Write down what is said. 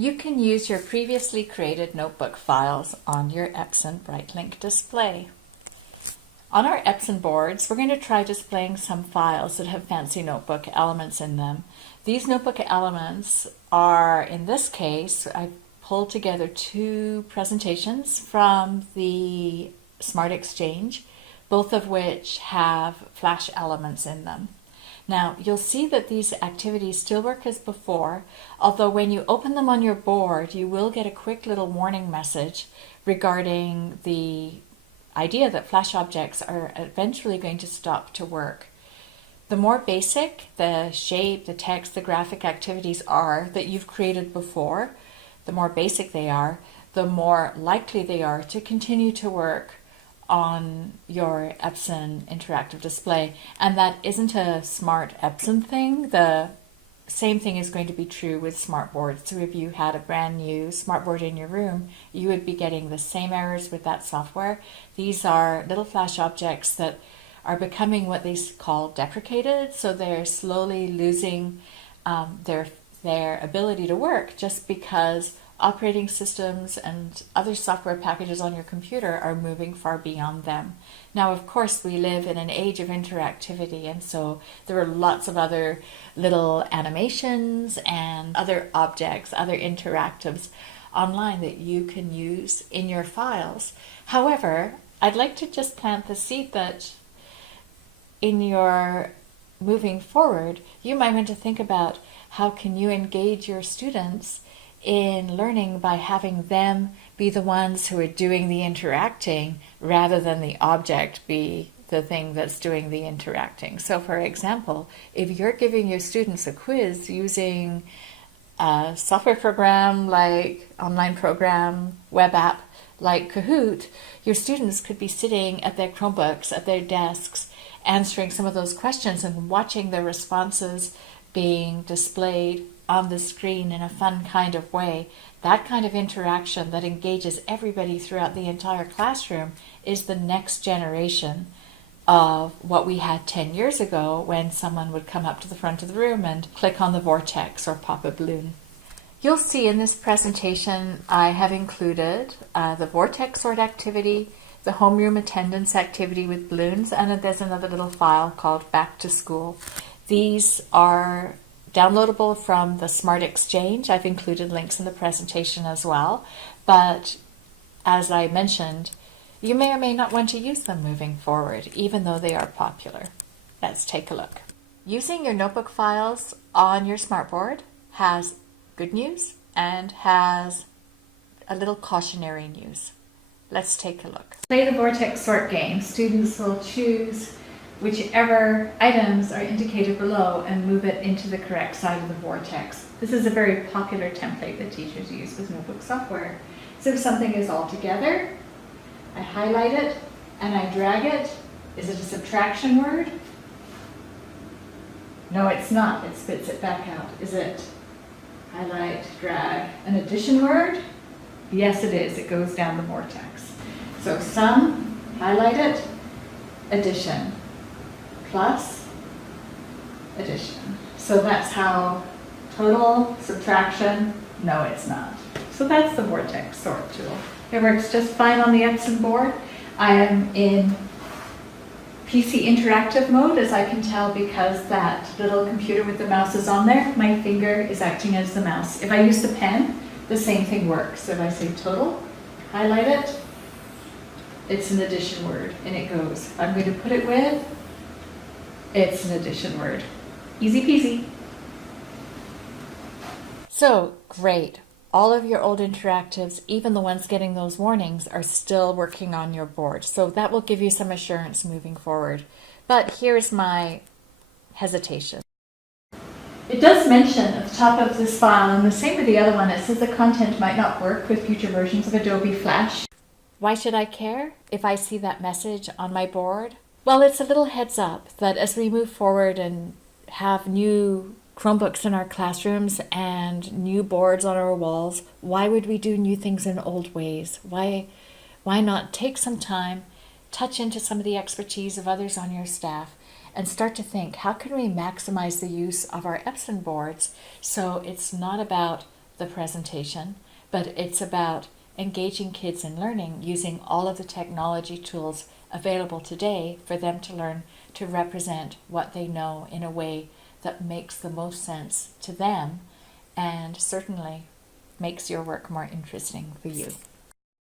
You can use your previously created notebook files on your EPSON BrightLink display. On our EPSON boards, we're going to try displaying some files that have fancy notebook elements in them. These notebook elements are, in this case, I've pulled together two presentations from the Smart Exchange, both of which have Flash elements in them. Now, you'll see that these activities still work as before, although when you open them on your board, you will get a quick little warning message regarding the idea that Flash objects are eventually going to stop to work. The more basic the shape, the text, the graphic activities are that you've created before, the more basic they are, the more likely they are to continue to work on your EPSON interactive display. And that isn't a smart EPSON thing. The same thing is going to be true with smart boards. So if you had a brand new smart board in your room, you would be getting the same errors with that software. These are little Flash objects that are becoming what they call deprecated. So they're slowly losing their ability to work just because operating systems and other software packages on your computer are moving far beyond them. Now, of course, we live in an age of interactivity, and so there are lots of other little animations and other objects, other interactives online that you can use in your files. However, I'd like to just plant the seed that in your moving forward, you might want to think about how can you engage your students in learning by having them be the ones who are doing the interacting rather than the object be the thing that's doing the interacting. So for example, if you're giving your students a quiz using a software program like online program, web app like Kahoot, your students could be sitting at their Chromebooks, at their desks, answering some of those questions and watching their responses being displayed on the screen in a fun kind of way. That kind of interaction that engages everybody throughout the entire classroom is the next generation of what we had 10 years ago when someone would come up to the front of the room and click on the vortex or pop a balloon. You'll see in this presentation I have included the vortex sort activity, the homeroom attendance activity with balloons, and then there's another little file called Back to School. These are downloadable from the Smart Exchange. I've included links in the presentation as well, but as I mentioned, you may or may not want to use them moving forward, even though they are popular. Let's take a look. Using your notebook files on your smartboard has good news and has a little cautionary news. Let's take a look. Play the vortex sort game. Students will choose whichever items are indicated below and move it into the correct side of the vortex. This is a very popular template that teachers use with notebook software. So if something is all together, I highlight it and I drag it. Is it a subtraction word? No, it's not. It spits it back out. Is it highlight, drag, an addition word? Yes, it is. It goes down the vortex. So sum, highlight it, addition. Plus addition. So that's how total, subtraction, no it's not. So that's the vortex sort tool. It works just fine on the EPSON board. I am in PC interactive mode, as I can tell because that little computer with the mouse is on there. My finger is acting as the mouse. If I use the pen, the same thing works. If I say total, highlight it, it's an addition word and it goes. I'm going to put it with, it's an addition word. Easy peasy. So great. All of your old interactives, even the ones getting those warnings, are still working on your board. So that will give you some assurance moving forward. But here's my hesitation. It does mention at the top of this file, and the same with the other one, it says the content might not work with future versions of Adobe Flash. Why should I care if I see that message on my board? Well, it's a little heads up that as we move forward and have new Chromebooks in our classrooms and new boards on our walls, why would we do new things in old ways? Why not take some time, touch into some of the expertise of others on your staff, and start to think, how can we maximize the use of our EPSON boards so it's not about the presentation, but it's about engaging kids in learning using all of the technology tools available today for them to learn to represent what they know in a way that makes the most sense to them and certainly makes your work more interesting for you.